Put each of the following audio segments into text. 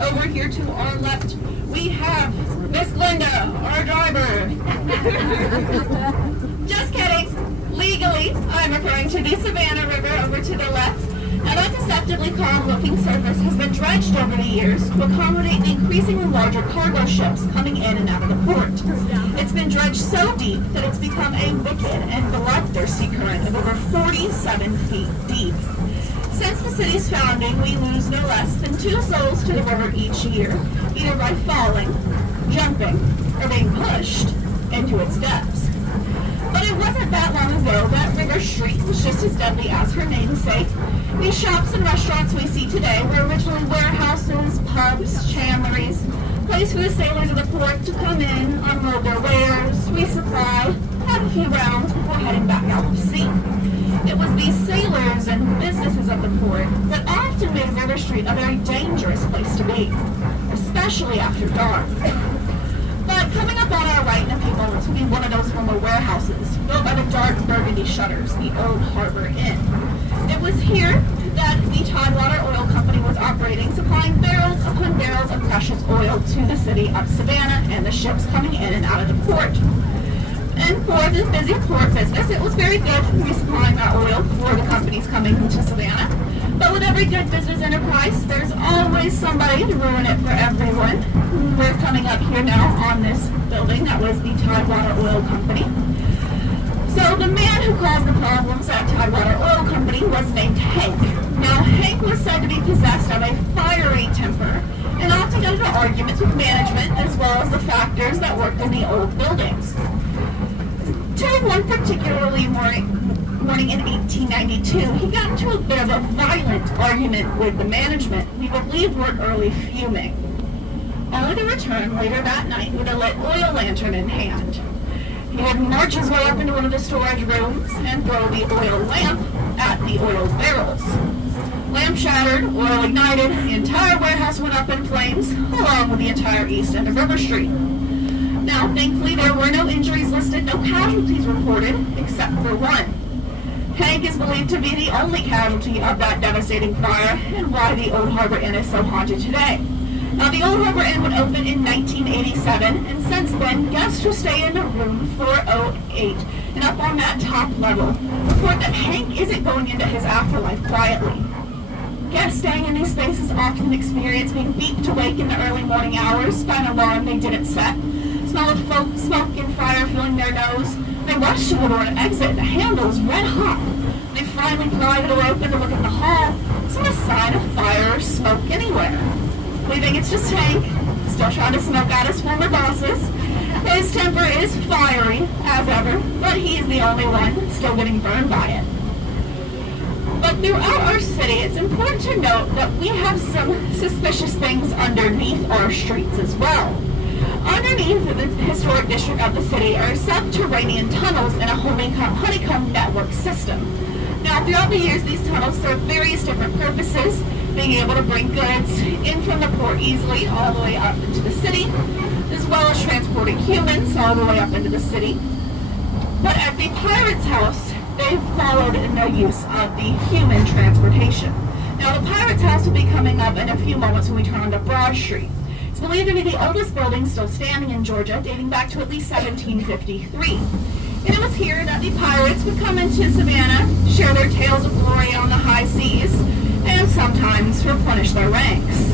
Over here to our left, we have Miss Linda, our driver. Just kidding. Legally, I'm referring to the Savannah River over to the left. Now that deceptively calm-looking surface has been dredged over the years to accommodate the increasingly larger cargo ships coming in and out of the port. It's been dredged so deep that it's become a wicked and bloodthirsty current of over 47 feet deep. Since the city's founding, we lose no less than 2 souls to the river each year, either by falling, jumping, or being pushed into its depths. But it wasn't that long ago that River Street was just as deadly as her namesake. These shops and restaurants we see today were originally warehouses, pubs, chandleries, place for the sailors of the port to come in, unload their wares, resupply, have a few rounds before heading back out to sea. It was these sailors and businesses of the port that often made River Street a very dangerous place to be, especially after dark. But coming up on our right in a few moments will be one of those former warehouses built by the dark burgundy shutters, the Old Harbor Inn. It was here that the Tidewater Oil Company was operating, supplying barrels upon barrels of precious oil to the city of Savannah and the ships coming in and out of the port. And for the busy port business, it was very good resupplying that oil for the companies coming into Savannah. But with every good business enterprise, there's always somebody to ruin it for everyone. We're coming up here now on this building that was the Tidewater Oil Company. So the man who caused the problems at Tidewater Oil Company was named Hank. Now Hank was said to be possessed of a fiery temper and often got into arguments with management as well as the factors that worked in the old buildings. Till one particularly morning in 1892, he got into a bit of a violent argument with the management we believed were early fuming, only to return later that night with a lit oil lantern in hand. He would march his way up into one of the storage rooms and throw the oil lamp at the oil barrels. Lamp shattered, oil ignited, the entire warehouse went up in flames, along with the entire east end of River Street. Now, thankfully, there were no injuries listed, no casualties reported, except for one. Hank is believed to be the only casualty of that devastating fire, and why the Old Harbor Inn is so haunted today. Now, the Old Harbor Inn would open in 1987, and since then, guests who stay in room 408 and up on that top level report that Hank isn't going into his afterlife quietly. Guests staying in these spaces often experience being beat awake in the early morning hours by an alarm they didn't set. Smell of smoke and fire filling their nose. They rush to the door to exit. The handle is red hot. They finally pry the door open to look at the hall. There's not a sign of fire or smoke anywhere. Believing it's just Hank, still trying to smoke out his former bosses. His temper is fiery, as ever, but he's the only one still getting burned by it. But throughout our city, it's important to note that we have some suspicious things underneath our streets as well. Underneath the historic district of the city are subterranean tunnels in a honeycomb network system. Now, throughout the years, these tunnels serve various different purposes, being able to bring goods in from the port easily all the way up into the city, as well as transporting humans all the way up into the city. But at the Pirate's House, they've followed in their use of the human transportation. Now, the Pirate's House will be coming up in a few moments when we turn onto Broad Street. It's believed to be the oldest building still standing in Georgia, dating back to at least 1753. And it was here that the pirates would come into Savannah, share their tales of glory on the high seas, and sometimes replenish their ranks.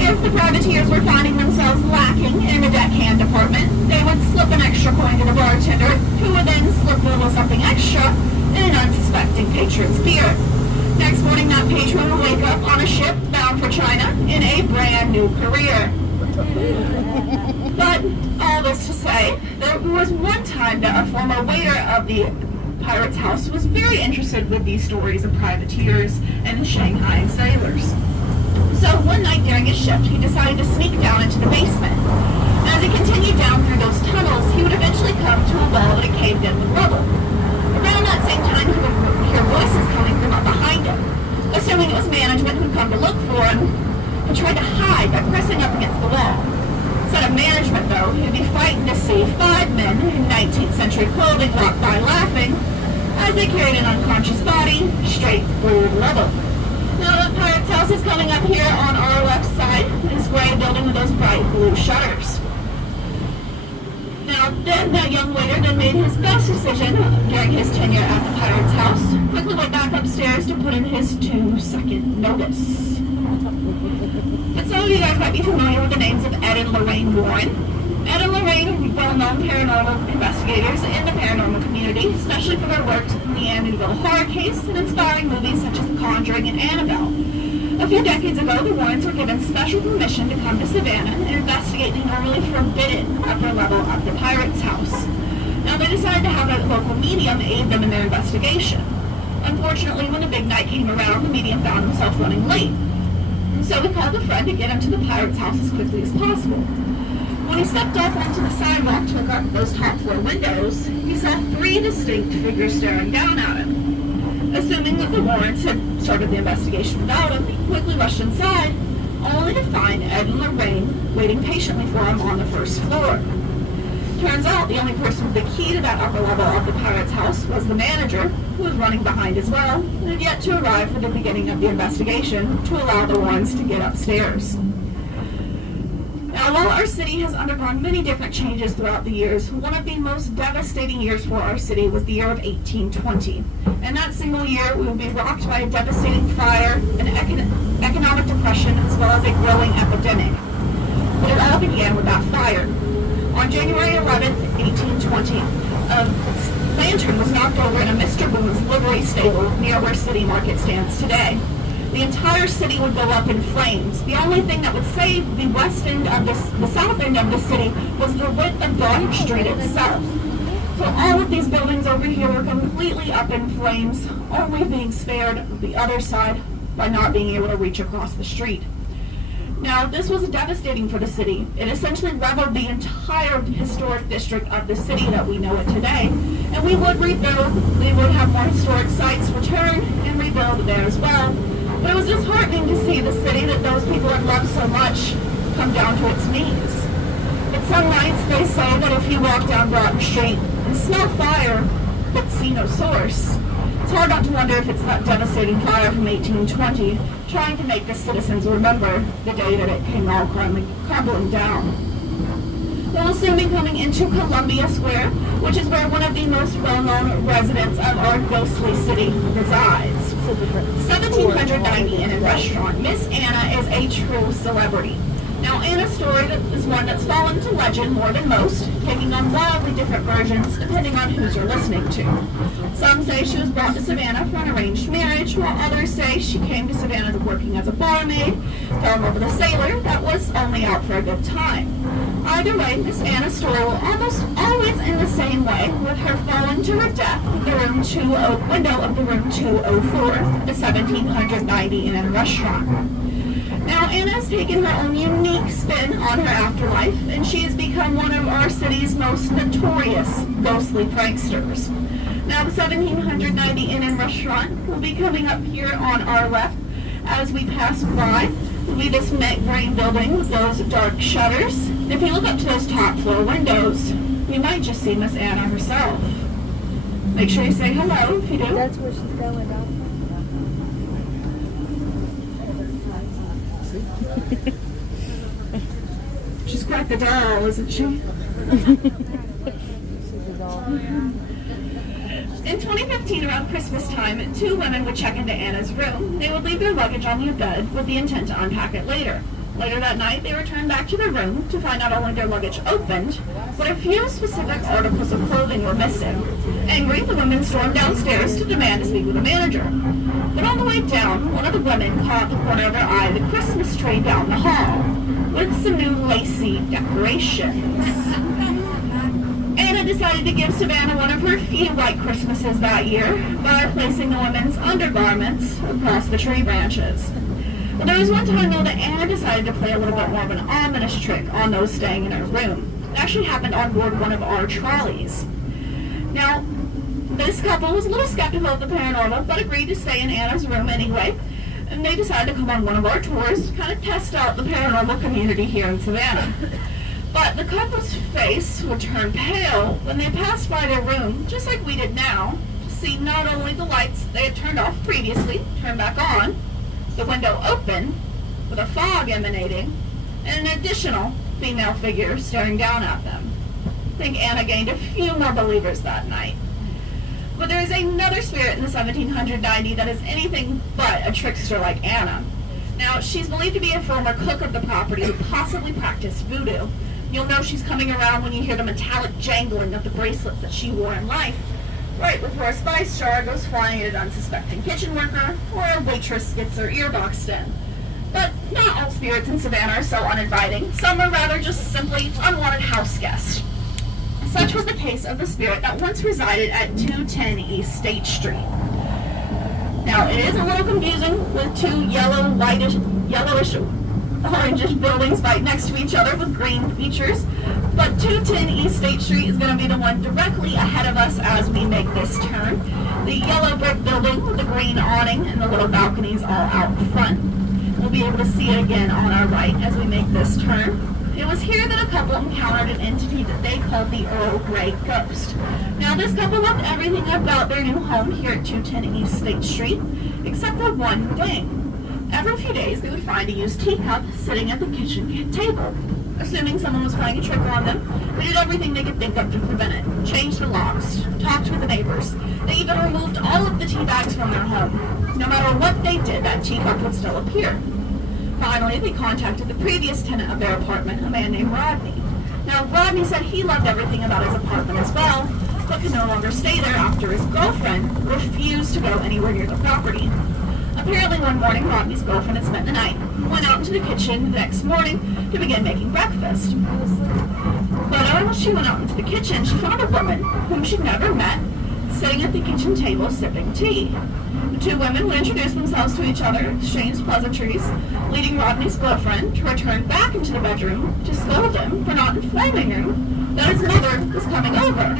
If the privateers were finding themselves lacking in the deckhand department, they would slip an extra coin to the bartender, who would then slip a little something extra in an unsuspecting patron's beer. Next morning, that patron would wake up on a ship bound for China in a brand new career. But all this to say, there was one time that a former waiter of the Pirate's House was very interested with these stories of privateers and the Shanghai sailors. So one night during his shift, he decided to sneak down into the basement. As he continued down through those tunnels, he would eventually come to a wall that had caved in with rubble. Around that same time, he would hear voices coming from up behind him. Assuming it was management who'd come to look for him, he tried to hide by pressing up against the wall. Instead of management, though, he'd be frightened to see 5 men in 19th century clothing walk by laughing as they carried an unconscious body straight through the rubble. Now, the Pirate's House is coming up here on our left side, this gray building with those bright blue shutters. Now, then that young waiter then made his best decision during his tenure at the Pirate's House, quickly went back upstairs to put in his 2-second notice. But some of you guys might be familiar with the names of Ed and Lorraine Warren. Ed and Lorraine are well-known paranormal investigators in the paranormal community, especially for their work in the Amityville horror case and inspiring movies such as The Conjuring and Annabelle. A few decades ago, the Warrens were given special permission to come to Savannah and investigate the normally forbidden upper level of the Pirate's House. Now, they decided to have a local medium aid them in their investigation. Unfortunately, when the big night came around, the medium found himself running late. So he called a friend to get him to the Pirate's House as quickly as possible. When he stepped off onto the sidewalk to look up at those top floor windows, he saw 3 distinct figures staring down at him. Assuming that the Warrens had started the investigation without him, he quickly rushed inside, only to find Ed and Lorraine waiting patiently for him on the first floor. Turns out the only person with the key to that upper level of the Pirate's House was the manager, who was running behind as well, and had yet to arrive for the beginning of the investigation to allow the Warrens to get upstairs. Now, while our city has undergone many different changes throughout the years, one of the most devastating years for our city was the year of 1820. In that single year, we would be rocked by a devastating fire, an economic depression, as well as a growing epidemic. But it all began with that fire. On January 11th, 1820, a lantern was knocked over in a Mr. Boone's livery stable near where City Market stands today. The entire city would go up in flames. The only thing that would save the west end of the south end of the city was the width of Dodge Street itself. So all of these buildings over here were completely up in flames, only being spared the other side by not being able to reach across the street. Now, this was devastating for the city. It essentially leveled the entire historic district of the city that we know it today. And we would rebuild, we would have more historic sites return and rebuild there as well. But it was disheartening to see the city that those people had loved so much come down to its knees. But some nights they say that if you walk down Broughton Street and smell fire but see no source, it's hard not to wonder if it's that devastating fire from 1820 trying to make the citizens remember the day that it came all crumbling down. We'll soon be coming into Columbia Square, which is where one of the most well-known residents of our ghostly city resides. 1790 Inn and Restaurant. Miss Anna is a true celebrity. Now, Anna's story is one that's fallen to legend more than most, taking on wildly different versions depending on who you're listening to. Some say she was brought to Savannah for an arranged marriage, while others say she came to Savannah working as a barmaid, fell in love with a sailor that was only out for a good time. Either way, Miss Anna's story will almost always end the same way, with her falling to her death at the window of the room 204, the 1790 Inn and Restaurant. Now, Anna has taken her own unique spin on her afterlife, and she has become one of our city's most notorious ghostly pranksters. Now, the 1790 Inn and Restaurant will be coming up here on our left as we pass by. Will be this mint green building with those dark shutters. And if you look up to those top floor windows, you might just see Miss Anna herself. Make sure you say hello if you do. That's where she fell it off. She's quite the doll, isn't she? In 2015, around Christmas time, 2 women would check into Anna's room. They would leave their luggage on the bed with the intent to unpack it later. Later that night, they returned back to their room to find not only their luggage opened, but a few specific articles of clothing were missing. Angry, the women stormed downstairs to demand to speak with the manager. But on the way down, one of the women caught the corner of her eye the Christmas tree down the hall with some new lacy decorations. Anna decided to give Savannah one of her few white Christmases that year by placing the women's undergarments across the tree branches. But there was one time, though, that Anna decided to play a little bit more of an ominous trick on those staying in her room. It actually happened on board one of our trolleys. Now, this couple was a little skeptical of the paranormal, but agreed to stay in Anna's room anyway, and they decided to come on one of our tours to kind of test out the paranormal community here in Savannah. But the couple's face would turn pale when they passed by their room, just like we did now, to see not only the lights they had turned off previously turned back on, the window open, with a fog emanating, and an additional female figure staring down at them. I think Anna gained a few more believers that night. But there is another spirit in the 1790 that is anything but a trickster like Anna. Now, she's believed to be a former cook of the property who possibly practiced voodoo. You'll know she's coming around when you hear the metallic jangling of the bracelets that she wore in life, right before a spice jar goes flying at an unsuspecting kitchen worker, or a waitress gets her ear boxed in. But not all spirits in Savannah are so uninviting. Some are rather just simply unwanted house guests. Such was the case of the spirit that once resided at 210 East State Street. Now, it is a little confusing with two yellowish, orangish buildings right next to each other with green features, but 210 East State Street is going to be the one directly ahead of us as we make this turn. The yellow brick building with the green awning and the little balconies all out front. We'll be able to see it again on our right as we make this turn. It was here that a couple encountered an entity that they called the Earl Grey Ghost. Now, this couple loved everything about their new home here at 210 East State Street, except for one thing. Every few days, they would find a used teacup sitting at the kitchen table. Assuming someone was playing a trick on them, they did everything they could think of to prevent it. Changed the locks, talked with the neighbors. They even removed all of the tea bags from their home. No matter what they did, that teacup would still appear. Finally, they contacted the previous tenant of their apartment, a man named Rodney. Now, Rodney said he loved everything about his apartment as well, but could no longer stay there after his girlfriend refused to go anywhere near the property. Apparently, one morning, Rodney's girlfriend had spent the night, went out into the kitchen the next morning to begin making breakfast. But as she went out into the kitchen, she found a woman whom she'd never met, sitting at the kitchen table sipping tea. The two women would introduce themselves to each other, exchange pleasantries, leading Rodney's girlfriend to return back into the bedroom to scold him for not informing him that his mother was coming over.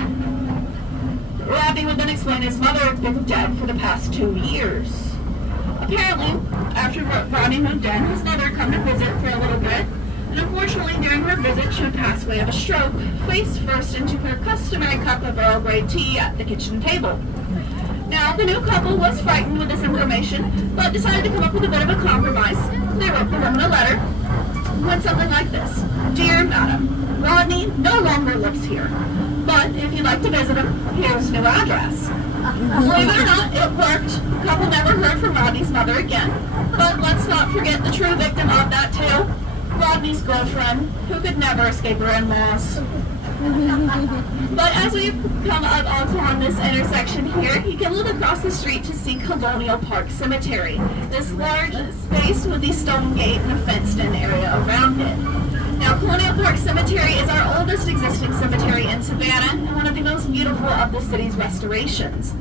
Rodney would then explain his mother had been dead for the past 2 years. Apparently, after Rodney moved in, his mother had come to visit for a little bit, and unfortunately during her visit she would pass away of a stroke, face first into her customary cup of Earl Grey tea at the kitchen table. Now, the new couple was frightened with this information, but decided to come up with a bit of a compromise. They wrote the woman a letter. It went something like this. Dear Madam, Rodney no longer lives here, but if you'd like to visit him, here's his new address. Believe it or not, it worked. The couple never heard from Rodney's mother again, but let's not forget the true victim of that tale, Rodney's girlfriend, who could never escape her in-laws. But as we come up on this intersection here, you can look across the street to see Colonial Park Cemetery, this large space with the stone gate and a fenced-in area around it. Now, Colonial Park Cemetery is our oldest existing cemetery in Savannah and one of the most beautiful of the city's restorations.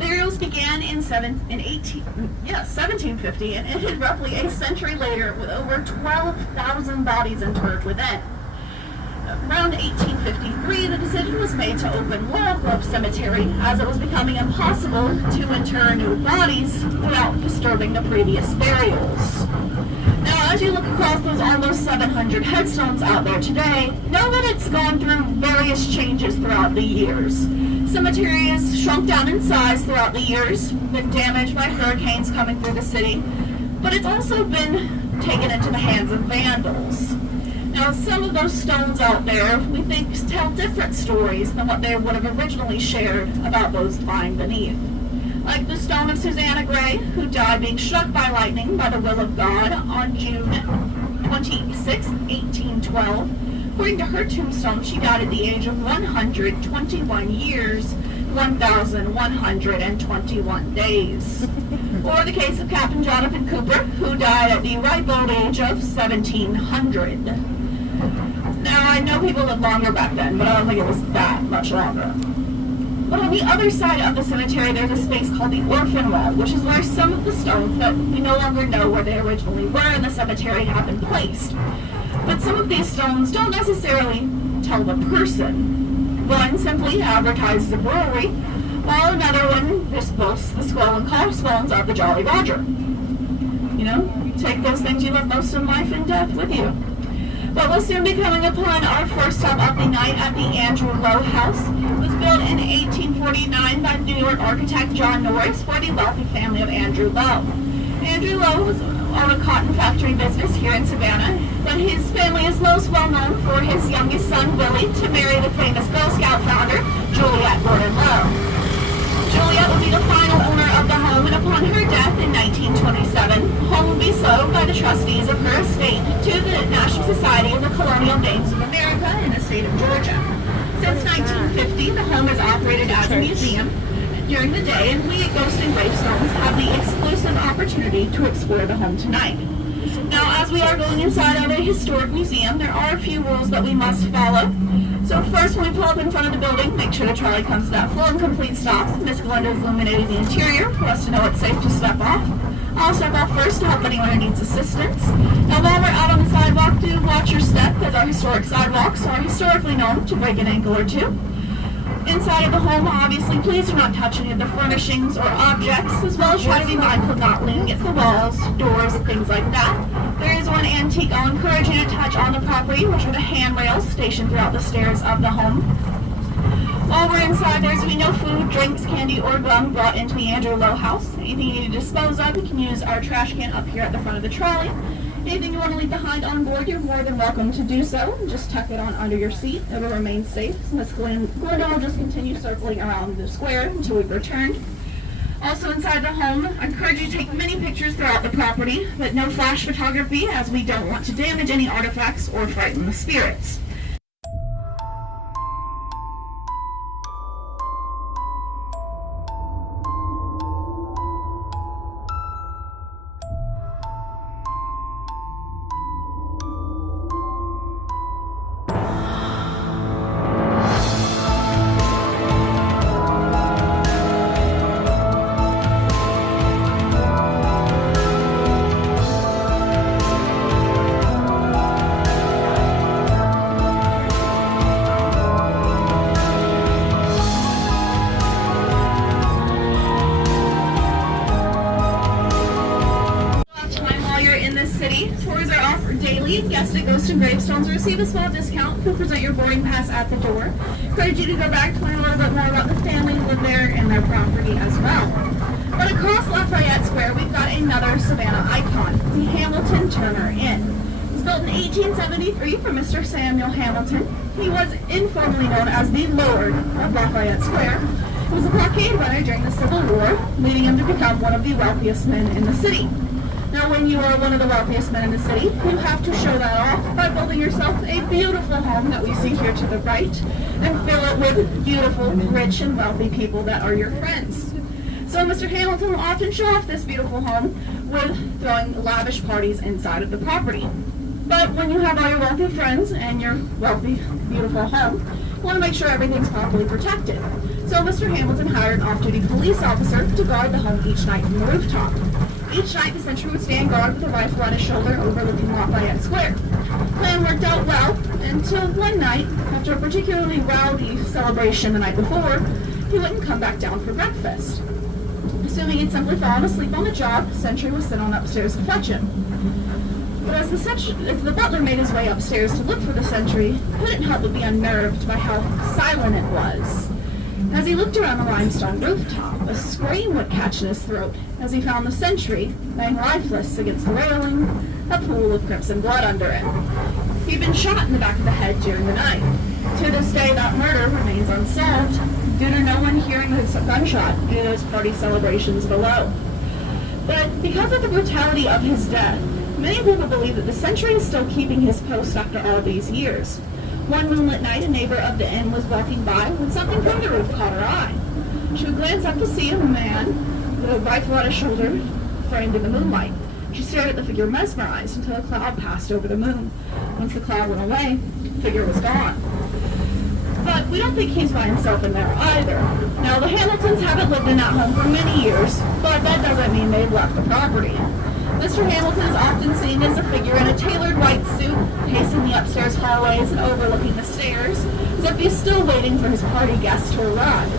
Burials began in 1750 and ended roughly a century later with over 12,000 bodies interred within. Around 1853, the decision was made to open Laurel Grove Cemetery as it was becoming impossible to inter new bodies without disturbing the previous burials. Now, as you look across those almost 700 headstones out there today, know that it's gone through various changes throughout the years. Cemetery has shrunk down in size throughout the years, been damaged by hurricanes coming through the city, but it's also been taken into the hands of vandals. Now, some of those stones out there, we think, tell different stories than what they would have originally shared about those lying beneath. Like the stone of Susanna Gray, who died being struck by lightning by the will of God on June 26, 1812. According to her tombstone, she died at the age of 121 years, 1,121 days. Or the case of Captain Jonathan Cooper, who died at the ripe old age of 1700. Now, I know people lived longer back then, but I don't think it was that much longer. But on the other side of the cemetery, there's a space called the Orphan Wall, which is where some of the stones that we no longer know where they originally were in the cemetery have been placed. But some of these stones don't necessarily tell the person. One simply advertises a brewery, while another one just boasts the skull and crossbones of the Jolly Roger. You know, you take those things you love most in life and death with you. But we'll soon be coming upon our first stop of the night at the Andrew Lowe House. It was built in 1849 by New York architect John Norris for the wealthy family of Andrew Lowe. Andrew Lowe was on a cotton factory business here in Savannah, but his family is most well known for his youngest son, Willie, to marry the famous Girl Scout founder, Juliet Gordon Lowe. Juliet will be the final owner of the home, and upon her death in 1927, the home will be sold by the trustees of her estate to the National Society of the Colonial Dames of America in the state of Georgia. Since 1950, the home is operated as a museum during the day, and we at Ghosts Gravestones have the exclusive opportunity to explore the home tonight. Now, as we are going inside of a historic museum, there are a few rules that we must follow. So first, when we pull up in front of the building, make sure the trolley comes to that full and complete stop. Miss Glenda is illuminating the interior for us to know it's safe to step off. I'll step off first to help anyone who needs assistance. Now, while we're out on the sidewalk, do watch your step, as our historic sidewalks are historically known to break an ankle or two. Inside of the home, obviously, please do not touch any of the furnishings or objects, as well as try to be mindful of not leaning against the walls, doors, things like that. There is one antique I'll encourage you to touch on the property, which are the handrails stationed throughout the stairs of the home. While we're inside, there's to be no food, drinks, candy, or gum brought into the Andrew Lowe house. Anything you need to dispose of, you can use our trash can up here at the front of the trolley. Anything you want to leave behind on board, you're more than welcome to do so. Just tuck it on under your seat. It will remain safe. So Miss Glenda will just continue circling around the square until we've returned. Also inside the home, I encourage you to take many pictures throughout the property, but no flash photography, as we don't want to damage any artifacts or frighten the spirits. Tours are offered daily. Guests at Ghosts Gravestones receive a small discount. You'll present your boarding pass at the door. Encourage you to go back to learn a little bit more about the family who live there and their property as well. But across Lafayette Square, we've got another Savannah icon, the Hamilton Turner Inn. It was built in 1873 for Mr. Samuel Hamilton. He was informally known as the Lord of Lafayette Square. He was a blockade runner during the Civil War, leading him to become one of the wealthiest men in the city. Now, when you are one of the wealthiest men in the city, you have to show that off by building yourself a beautiful home that we see here to the right, and fill it with beautiful, rich, and wealthy people that are your friends. So Mr. Hamilton will often show off this beautiful home with throwing lavish parties inside of the property. But when you have all your wealthy friends and your wealthy, beautiful home, you want to make sure everything's properly protected. So Mr. Hamilton hired an off-duty police officer to guard the home each night from the rooftop. Each night, the sentry would stand guard with a rifle on his shoulder overlooking Lafayette Square. The plan worked out well until one night, after a particularly rowdy celebration the night before, he wouldn't come back down for breakfast. Assuming he'd simply fallen asleep on the job, the sentry was sent on upstairs to fetch him. But as the butler made his way upstairs to look for the sentry, he couldn't help but be unnerved by how silent it was. As he looked around the limestone rooftop, a scream would catch in his throat as he found the sentry laying lifeless against the railing, a pool of crimson blood under it. He'd been shot in the back of the head during the night. To this day, that murder remains unsolved due to no one hearing the gunshot due to those party celebrations below. But because of the brutality of his death, many people believe that the sentry is still keeping his post after all these years. One moonlit night, a neighbor of the inn was walking by when something from the roof caught her eye. She would glance up to see a man with a rifle on his shoulder framed in the moonlight. She stared at the figure mesmerized until a cloud passed over the moon. Once the cloud went away, the figure was gone. But we don't think he's by himself in there either. Now, the Hamiltons haven't lived in that home for many years, but that doesn't mean they've left the property. Mr. Hamilton is often seen as a figure in a tailored white suit, pacing the upstairs hallways and overlooking the stairs, as if he's still waiting for his party guests to arrive.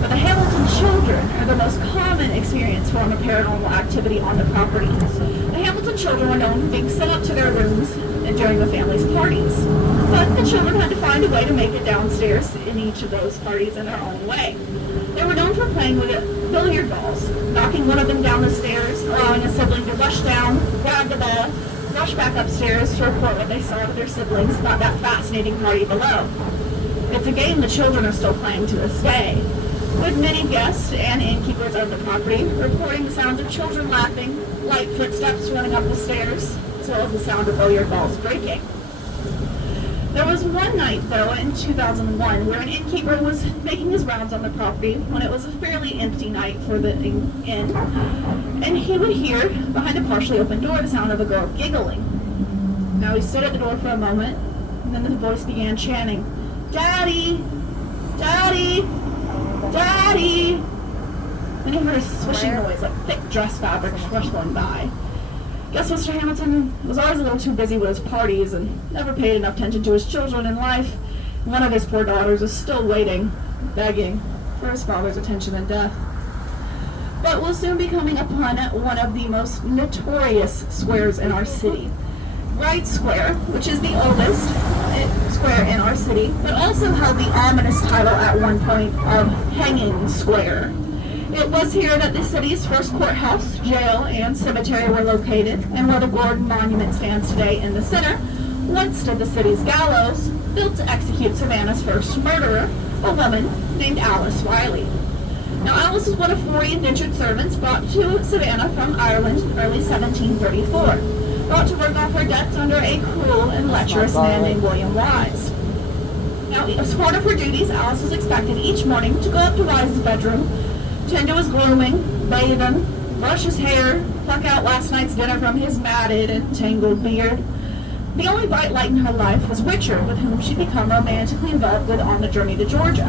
But the Hamilton children are the most common experience form of paranormal activity on the property. The Hamilton children were known for being sent up to their rooms and during the family's parties. But the children had to find a way to make it downstairs in each of those parties in their own way. They were known for playing with billiard balls, knocking one of them down the stairs, allowing a sibling to rush down, grab the ball, rush back upstairs to report what they saw to their siblings about that fascinating party below. It's a game the children are still playing to this day, with many guests and innkeepers of the property reporting the sounds of children laughing, light footsteps running up the stairs, as well as the sound of billiard balls breaking. There was one night, though, in 2001, where an innkeeper was making his rounds on the property when it was a fairly empty night for the inn, and he would hear, behind a partially open door, the sound of a girl giggling. Now, he stood at the door for a moment, and then the voice began chanting, "Daddy! Daddy! Daddy!" Then he heard a swishing noise, like thick dress fabric rustling by. Guess Mr. Hamilton was always a little too busy with his parties and never paid enough attention to his children in life. One of his poor daughters is still waiting, begging for his father's attention in death. But we'll soon be coming upon one of the most notorious squares in our city. Wright Square, which is the oldest square in our city, but also held the ominous title at one point of Hanging Square. It was here that the city's first courthouse, jail, and cemetery were located, and where the Gordon Monument stands today in the center, once stood the city's gallows, built to execute Savannah's first murderer, a woman named Alice Riley. Now, Alice was one of 4 indentured servants brought to Savannah from Ireland in early 1734, brought to work off her debts under a cruel and lecherous man named William Wise. Now, as part of her duties, Alice was expected each morning to go up to Wise's bedroom, tend to his grooming, bathe him, brush his hair, pluck out last night's dinner from his matted and tangled beard. The only bright light in her life was Richard, with whom she'd become romantically involved with on the journey to Georgia.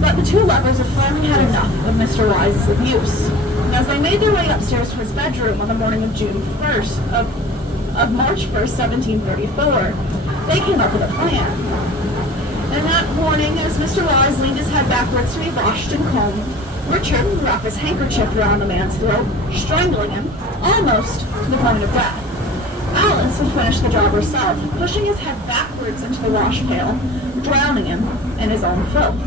But the two lovers had finally had enough of Mr. Wise's abuse. And as they made their way upstairs to his bedroom on the morning of March 1st, 1734, they came up with a plan. And that morning, as Mr. Wise leaned his head backwards to be washed and combed, Richard would wrap his handkerchief around the man's throat, strangling him, almost to the point of death. Alice would finish the job herself, pushing his head backwards into the wash pail, drowning him in his own filth.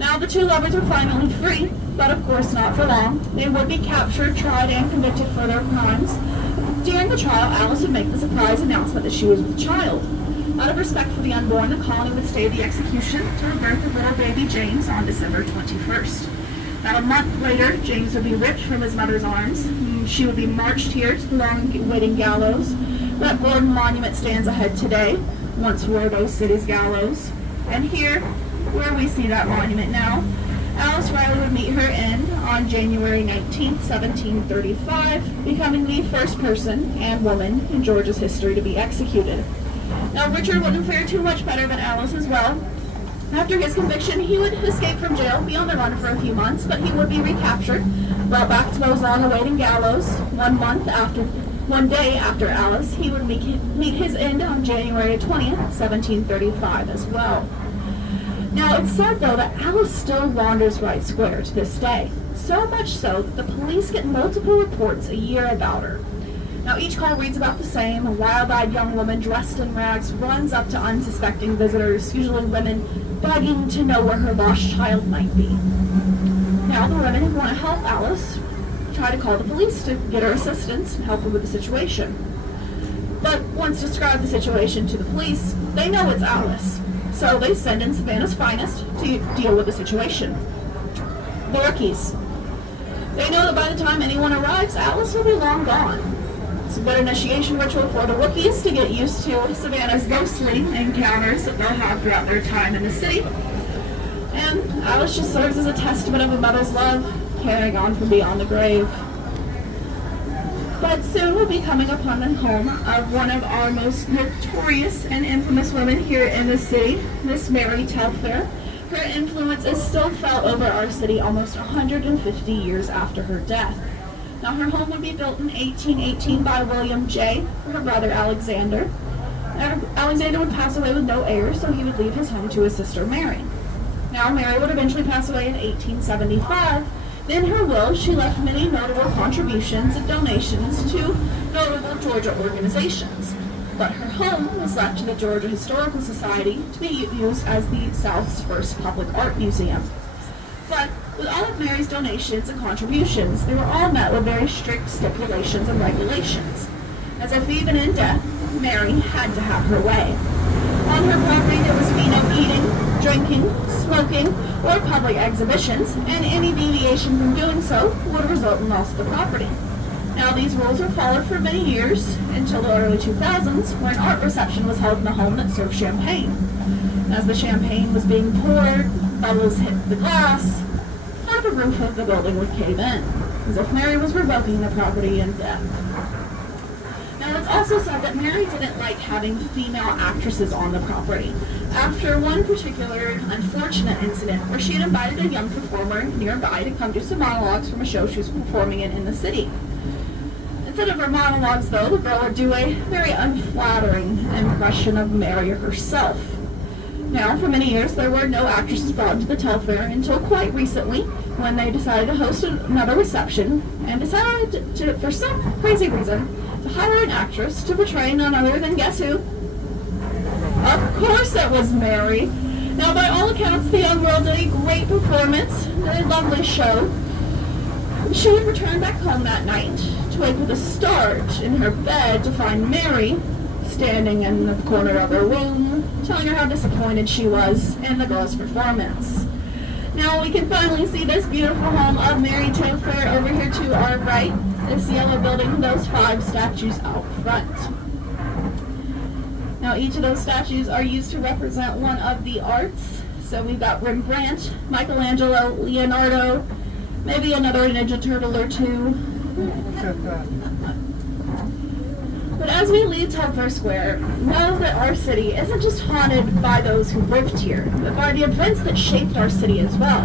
Now the two lovers were finally free, but of course not for long. They would be captured, tried, and convicted for their crimes. During the trial, Alice would make the surprise announcement that she was with child. Out of respect for the unborn, the colony would stay the execution to her birth of little baby James on December 21st. Now, a month later, James would be ripped from his mother's arms. She would be marched here to the long-waiting gallows. That Gordon Monument stands ahead today, once Rodo City's gallows. And here, where we see that monument now, Alice Riley would meet her end on January 19, 1735, becoming the first person and woman in Georgia's history to be executed. Now, Richard wouldn't fare too much better than Alice as well. After his conviction, he would escape from jail, be on the run for a few months, but he would be recaptured, brought back to those long-awaiting gallows. 1 day after Alice, he would meet his end on January 20th, 1735 as well. Now, it's said, though, that Alice still wanders Wright Square to this day, so much so that the police get multiple reports a year about her. Now, each call reads about the same. A wild-eyed young woman dressed in rags runs up to unsuspecting visitors, usually women, begging to know where her lost child might be. Now, the women who want to help Alice try to call the police to get her assistance and help her with the situation. But once describe the situation to the police, they know it's Alice. So they send in Savannah's finest to deal with the situation. The rookies. They know that by the time anyone arrives, Alice will be long gone. It's a good initiation ritual for the rookies to get used to Savannah's ghostly encounters that they'll have throughout their time in the city. And Alice just serves as a testament of a mother's love, carrying on from beyond the grave. But soon we'll be coming upon the home of one of our most notorious and infamous women here in the city, Miss Mary Telfair. Her influence is still felt over our city almost 150 years after her death. Now, her home would be built in 1818 by William J. for her brother Alexander. Alexander would pass away with no heirs, so he would leave his home to his sister Mary. Now, Mary would eventually pass away in 1875. In her will, she left many notable contributions and donations to notable Georgia organizations. But her home was left to the Georgia Historical Society to be used as the South's first public art museum. But with all of Mary's donations and contributions, they were all met with very strict stipulations and regulations. As if even in death, Mary had to have her way. On her property there was to be no eating, drinking, smoking, or public exhibitions, and any deviation from doing so would result in loss of the property. Now, these rules were followed for many years until the early 2000s, when an art reception was held in a home that served champagne. As the champagne was being poured, bubbles hit the glass, part of the roof of the building would cave in, as if Mary was revoking the property in death. Now, it's also said that Mary didn't like having female actresses on the property, after one particular unfortunate incident where she had invited a young performer nearby to come do some monologues from a show she was performing in the city. Instead of her monologues, though, the girl would do a very unflattering impression of Mary herself. Now, for many years, there were no actresses brought to the Telfair until quite recently, when they decided to host another reception and decided to, for some crazy reason, to hire an actress to portray none other than, guess who? Of course it was Mary. Now, by all accounts, the young girl did a great performance, a lovely show. She would return back home that night to wake with a start in her bed to find Mary standing in the corner of her room, telling her how disappointed she was in the girl's performance. Now we can finally see this beautiful home of Mary Telfair over here to our right, this yellow building, those 5 statues out front. Now each of those statues are used to represent one of the arts. So we've got Rembrandt, Michelangelo, Leonardo, maybe another Ninja Turtle or two. But as we leave Telfair Square, know that our city isn't just haunted by those who lived here, but by the events that shaped our city as well.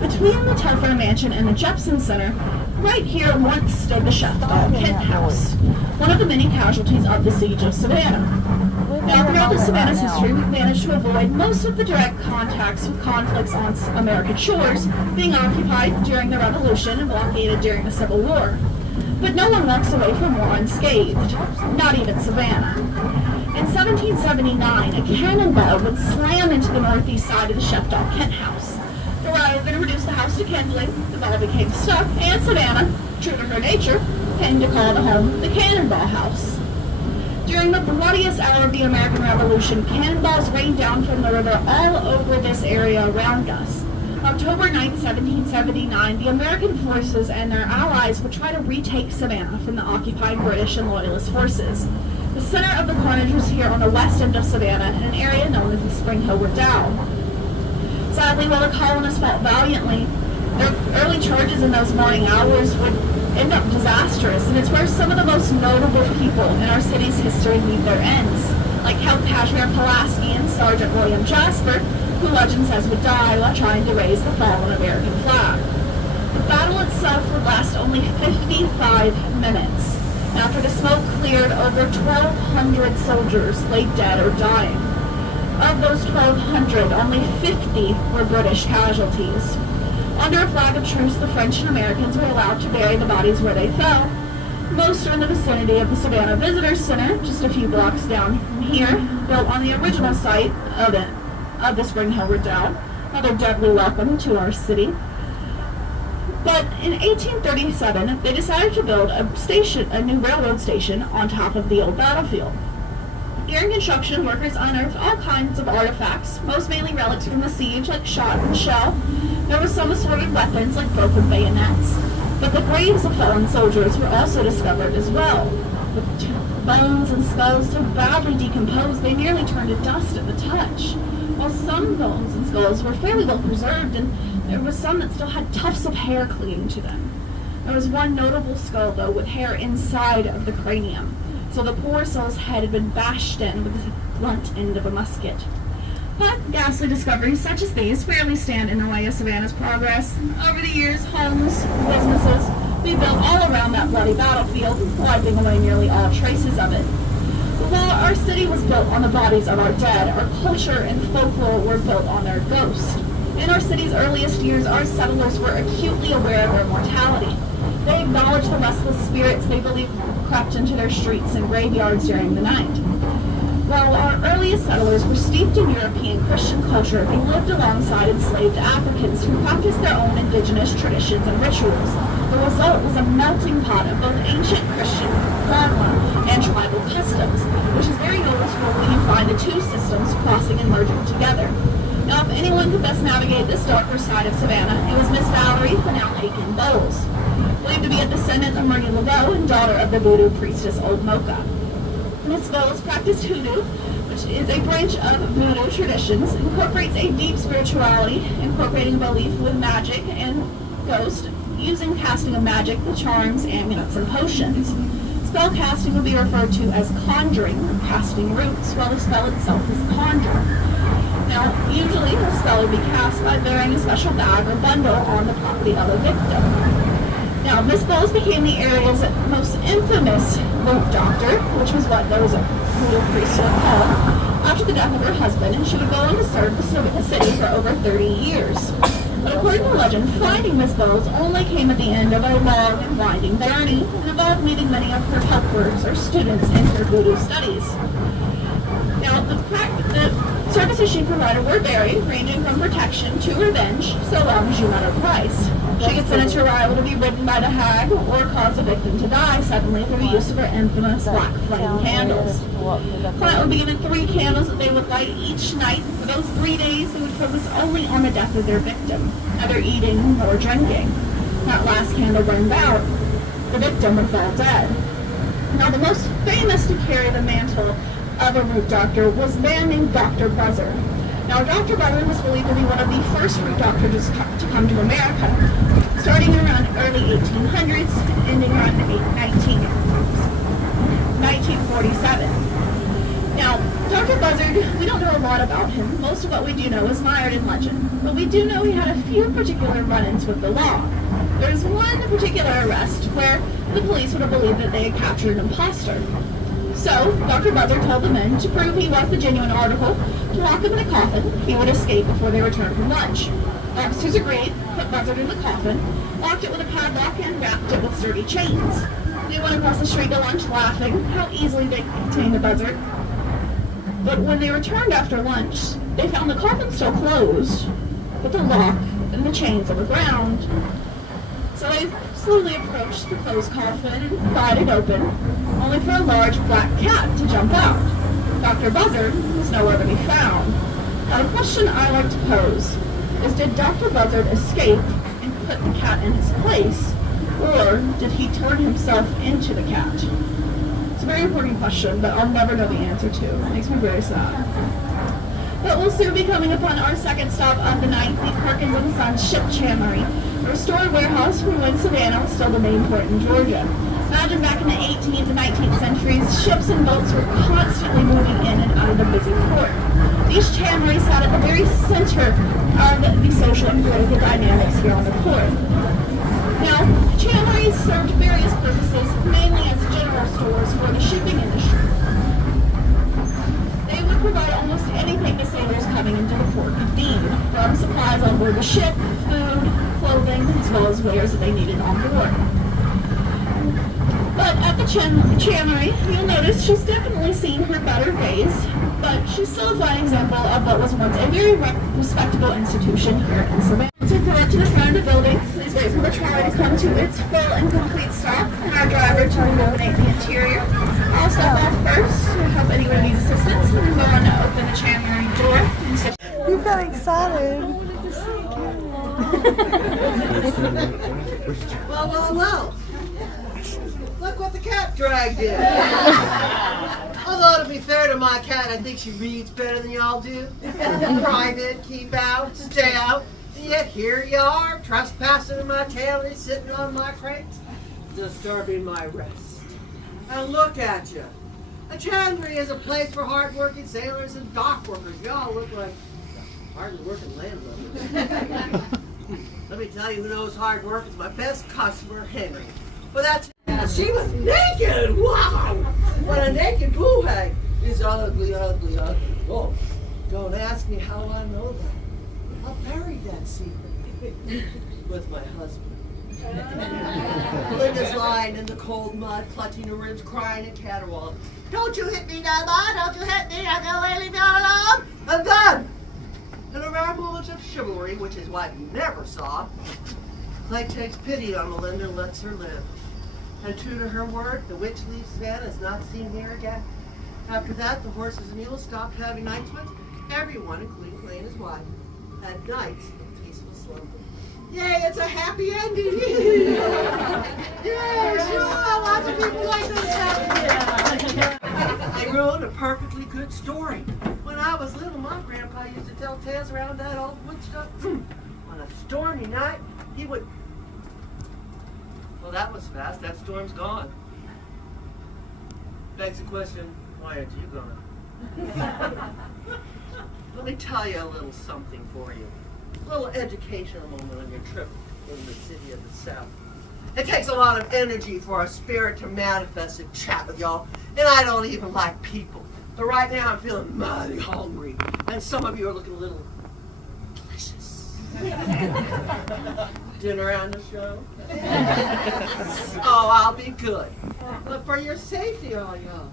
Between the Telfair Mansion and the Jepson Center, right here once stood the Shefdall Kent House, one of the many casualties of the Siege of Savannah. Now, throughout the Savannah's history, we've managed to avoid most of the direct contacts with conflicts on American shores, being occupied during the Revolution and blockaded during the Civil War. But no one walks away from war unscathed, not even Savannah. In 1779, a cannonball would slam into the northeast side of the Shefdall Kent House. The riot then reduced the house to kindling, the ball became stuck, and Savannah, true to her nature, came to call the home the Cannonball House. During the bloodiest hour of the American Revolution, cannonballs rained down from the river all over this area around us. October 9, 1779, the American forces and their allies would try to retake Savannah from the occupied British and Loyalist forces. The center of the carnage was here on the west end of Savannah, in an area known as the Spring Hill Redoubt. Sadly, while the colonists fought valiantly, their early charges in those morning hours would end up disastrous, and it's where some of the most notable people in our city's history meet their ends, like Count Casimir Pulaski and Sergeant William Jasper, who legend says would die while trying to raise the fallen American flag. The battle itself would last only 55 minutes. After the smoke cleared, over 1,200 soldiers lay dead or dying. Of those 1,200, only 50 were British casualties. Under a flag of truce, the French and Americans were allowed to bury the bodies where they fell. Most are in the vicinity of the Savannah Visitor Center, just a few blocks down from here, built on the original site of the Spring Hill Redoubt. Another deadly welcome to our city. But in 1837, they decided to build a new railroad station on top of the old battlefield. During construction, workers unearthed all kinds of artifacts, most mainly relics from the siege, like shot and shell. There were some assorted weapons, like broken bayonets. But the graves of fallen soldiers were also discovered as well, with bones and skulls so badly decomposed they nearly turned to dust at the touch. While some bones and skulls were fairly well preserved, and there were some that still had tufts of hair clinging to them. There was one notable skull, though, with hair inside of the cranium, so the poor soul's head had been bashed in with the blunt end of a musket. But ghastly discoveries such as these rarely stand in the way of Savannah's progress. Over the years, homes, businesses, we built all around that bloody battlefield, wiping away nearly all traces of it. But while our city was built on the bodies of our dead, our culture and folklore were built on their ghosts. In our city's earliest years, our settlers were acutely aware of their mortality. They acknowledged the restless spirits they believed crept into their streets and graveyards during the night. While our earliest settlers were steeped in European Christian culture, they lived alongside enslaved Africans who practiced their own indigenous traditions and rituals. The result was a melting pot of both ancient Christian dogma and tribal customs, which is very noticeable when you find the two systems crossing and merging together. Now, if anyone could best navigate this darker side of Savannah, it was Miss Valerie, the now Aiken Bowles, believed to be a descendant of Myrna Laveau and daughter of the voodoo priestess Old Mocha. Miss Bowles practiced hoodoo, which is a branch of voodoo traditions, incorporates a deep spirituality, incorporating belief with magic and ghost, using casting of magic, the charms, amulets, and potions. Spell casting would be referred to as conjuring, or casting roots, while the spell itself is conjure. Now, usually the spell would be cast by bearing a special bag or bundle on the property of a victim. Now, Miss Bowles became the area's most infamous root doctor, which was what those voodoo priests were called, after the death of her husband, and she would go on to serve the city for over 30 years. But according to legend, finding Miss Bowles only came at the end of a long and winding journey, and involved meeting many of her helpers or students in her voodoo studies. Now, the services she provided were varied, ranging from protection to revenge, so long as you met her price. She could sentence your rival to be ridden by the hag, or cause the victim to die suddenly through the use of her infamous black flame candles. The client would be given 3 candles that they would light each night. For those 3 days, they would focus only on the death of their victim, neither eating nor drinking. That last candle burned out, the victim would fall dead. Now, the most famous to carry the mantle of a root doctor was a man named Dr. Buzzard. Now, Dr. Buzzard was believed to be one of the first root doctors to come to America, starting around early 1800s, ending around 1947. Now, Dr. Buzzard, we don't know a lot about him. Most of what we do know is mired in legend, but we do know he had a few particular run-ins with the law. There's one particular arrest where the police would have believed that they had captured an imposter. So, Dr. Buzzard told the men to prove he was the genuine article, to lock him in a coffin. He would escape before they returned from lunch. Officers agreed, put Buzzard in the coffin, locked it with a padlock, and wrapped it with sturdy chains. They went across the street to lunch, laughing how easily they could contain the Buzzard. But when they returned after lunch, they found the coffin still closed, but the lock and the chains on the ground. So they slowly approached the closed coffin and pried it open, only for a large black cat to jump out. Dr. Buzzard was nowhere to be found. Now, the question I like to pose is, did Dr. Buzzard escape and put the cat in his place, or did he turn himself into the cat? It's a very important question, but I'll never know the answer to. It makes me very sad. But we'll soon be coming upon our second stop of the night, the Perkinson Sons ship chandlery, a restored warehouse from when Savannah was still the main port in Georgia. Imagine back in the 18th and 19th centuries, ships and boats were constantly moving in and out of the busy port. These chandleries sat at the very center of the social and political dynamics here on the port. Now, chandleries served various purposes, mainly as general stores for the shipping industry. They would provide almost anything the sailors coming into the port could need, from supplies on board the ship, food, clothing, as well as wares that they needed on board. But at the chandlery, you'll notice she's definitely seen her better days, but she's still a fine example of what was once a very respectable institution here in Savannah. To pull up to the front of the building, please wait for the trolley to come to its full and complete stop, and our driver to illuminate the interior. I'll step off first to help anyone needs assistance, and go on to open the chandlery door. You got excited. Well. Look what the cat dragged in. Although, to be fair to my cat, I think she reads better than y'all do. Private, keep out, stay out. yet here you are, trespassing in my chandlery, sitting on my crates, disturbing my rest. And look at you. A chandlery is a place for hard-working sailors and dock workers. Y'all look like hardly working landowners. Let me tell you who knows hard work is my best customer, Henry. Well, she was naked! Wow! What a naked pool hag! She's ugly, ugly, ugly. Oh, don't ask me how I know that. I'll bury that secret with my husband. Linda's lying in the cold mud, clutching her ribs, crying and caterwauling. Don't you hit me, Nana! Don't you hit me! I'm gonna leave you alone! I'm done! In a rare moment of chivalry, which his wife never saw, Clay takes pity on Melinda and lets her live. And true to her word, the witch leaves Savannah is not seen here again. After that, the horses and mules stopped having night swims. Everyone, including Clay and his wife, had nights of peaceful slumber. Yay, it's a happy ending! Yeah, sure, lots of people like this happy. They ruined a perfectly good story. When I was little, my grandpa used to tell tales around that old wood stuff. On a stormy night, he would... Well, that was fast. That storm's gone. Begs the question, why aren't you gone? Let me tell you a little something for you. A little educational moment on your trip in the city of the South. It takes a lot of energy for a spirit to manifest and chat with y'all, and I don't even like people. But right now I'm feeling mighty hungry, and some of you are looking a little delicious. Dinner on the show? Oh, I'll be good. But for your safety, all y'all.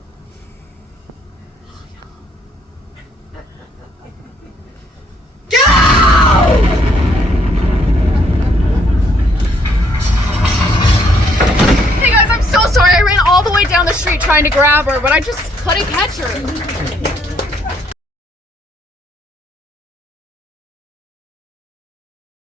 Hey guys, I'm so sorry. I ran all the way down the street trying to grab her, but I just couldn't catch her.